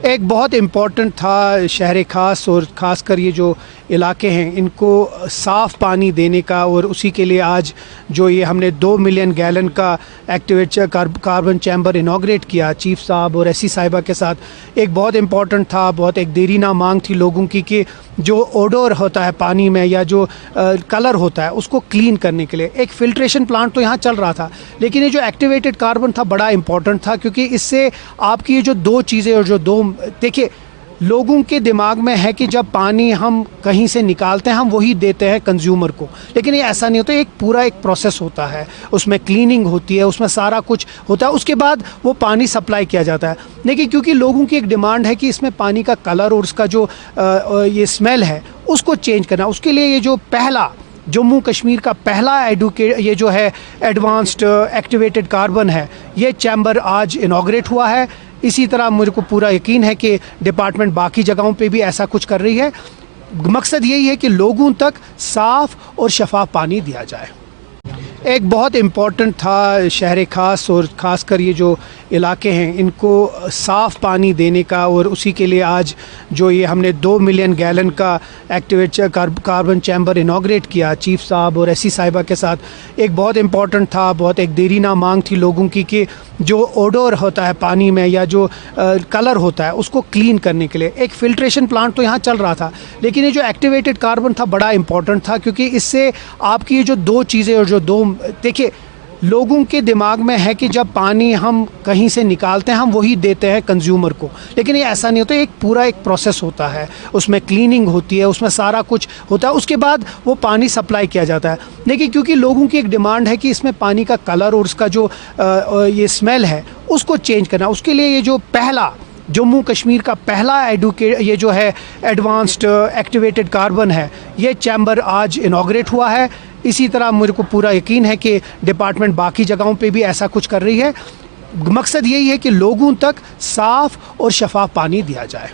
एक बहुत इम्पोर्टेंट था शहर ख़ास और ख़ासकर ये जो इलाके हैं इनको साफ़ पानी देने का, और उसी के लिए आज जो ये हमने 2 मिलियन गैलन का एक्टिवेटेड कार्बन चैम्बर इनाग्रेट किया चीफ साहब और एससी साहिबा के साथ। एक बहुत इम्पोर्टेंट था, बहुत एक देरी ना मांग थी लोगों की कि जो ओडोर होता है पानी में या जो कलर होता है उसको क्लीन करने के लिए एक फ़िल्ट्रेशन प्लांट तो यहाँ चल रहा था, लेकिन ये जो एक्टिवेटेड कार्बन था बड़ा इंपॉर्टेंट था, क्योंकि इससे आपकी ये जो दो चीज़ें और जो दो देखिए लोगों के दिमाग में है कि जब पानी हम कहीं से निकालते हैं हम वही देते हैं कंज्यूमर को, लेकिन ये ऐसा नहीं होता। एक पूरा एक प्रोसेस होता है, उसमें क्लीनिंग होती है, उसमें सारा कुछ होता है, उसके बाद वो पानी सप्लाई किया जाता है। लेकिन क्योंकि लोगों की एक डिमांड है कि इसमें पानी का कलर और उसका जो ये स्मेल है उसको चेंज करना, उसके लिए ये जो पहला जम्मू कश्मीर का पहला ये जो है एडवांस्ड एक्टिवेटेड कार्बन है, ये चैम्बर आज इनाग्रेट हुआ है। इसी तरह मुझे को पूरा यकीन है कि डिपार्टमेंट बाकी जगहों पे भी ऐसा कुछ कर रही है। मकसद यही है कि लोगों तक साफ़ और शफाफ पानी दिया जाए। एक बहुत इम्पोर्टेंट था शहर ख़ास और ख़ासकर ये जो इलाके हैं इनको साफ़ पानी देने का, और उसी के लिए आज जो ये हमने 2 मिलियन गैलन का एक्टिवेटेड कार्बन चैम्बर इनाग्रेट किया चीफ साहब और एससी साहिबा के साथ। एक बहुत इम्पोर्टेंट था, बहुत एक देरी ना मांग थी लोगों की कि जो ओडोर होता है पानी में या जो कलर होता है उसको क्लीन करने के लिए एक फ़िल्ट्रेशन प्लांट तो यहाँ चल रहा था, लेकिन ये जो एक्टिवेटेड कार्बन था बड़ा इंपॉर्टेंट था, क्योंकि इससे आपकी ये जो दो चीज़ें और जो दो देखिए लोगों के दिमाग में है कि जब पानी हम कहीं से निकालते हैं हम वही देते हैं कंज्यूमर को, लेकिन ये ऐसा नहीं होता। एक पूरा एक प्रोसेस होता है, उसमें क्लीनिंग होती है, उसमें सारा कुछ होता है, उसके बाद वो पानी सप्लाई किया जाता है। लेकिन क्योंकि लोगों की एक डिमांड है कि इसमें पानी का कलर और उसका जो ये स्मेल है उसको चेंज करना, उसके लिए ये जो पहला जम्मू कश्मीर का पहला ये जो है एडवांस्ड एक्टिवेटेड कार्बन है, ये चैम्बर आज इनाग्रेट हुआ है। इसी तरह मुझे को पूरा यकीन है कि डिपार्टमेंट बाकी जगहों पे भी ऐसा कुछ कर रही है। मकसद यही है कि लोगों तक साफ़ और शफाफ पानी दिया जाए।